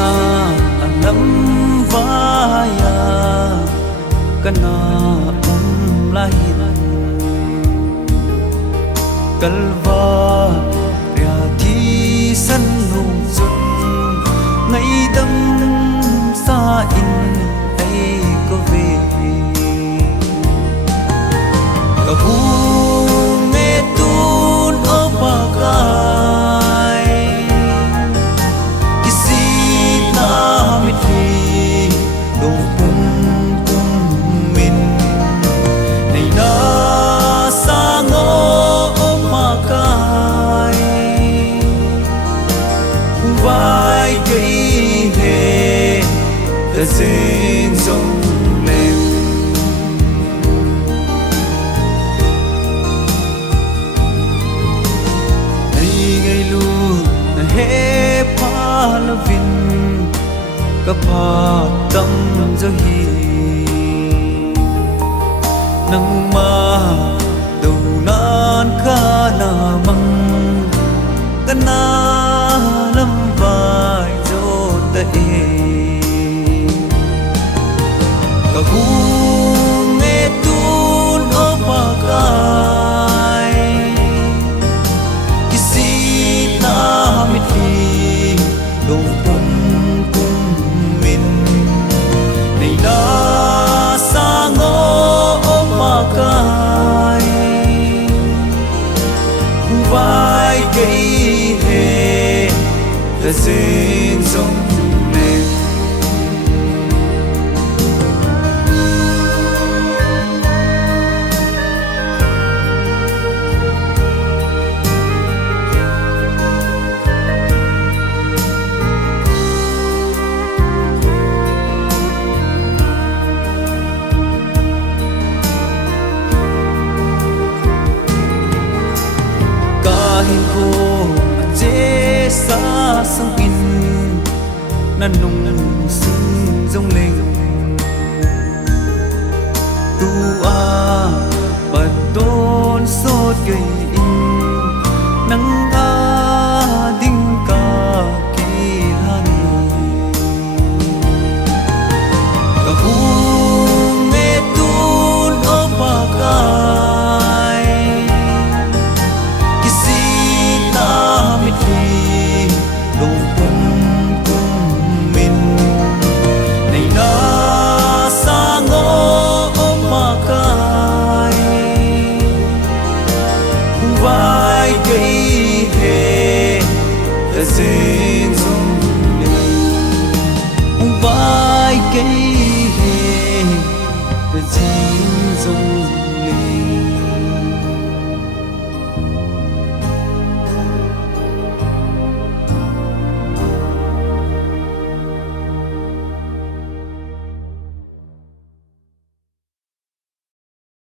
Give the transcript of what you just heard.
na anam vaya kana lahin kalva ria thi san nung sun ngày đâm xa in ai có về cả bu nghe tun ở bagai kisi na mit fi dong pum pum min nei na sa ngo ở bagai vai cây hè ta dên dòng lên he pa la vin ka pa tam zo hi nang ma do nan ka na mang ka na lam vai zo ta e ka gu me tun o pa kai kisi na mit fi dong pum pum min nei na sa ngo o ma kai vai cây he ta dên dòng lên hin khô chế xa sông in nan nung sinh dông lên tu a bật tôn sốt gây in nắng a đinh ca kỳ lan cả bu nghe tun ở bagai dong pum pum min nei na sa ngo o ma kai vai cây he ta dên dòng vai cây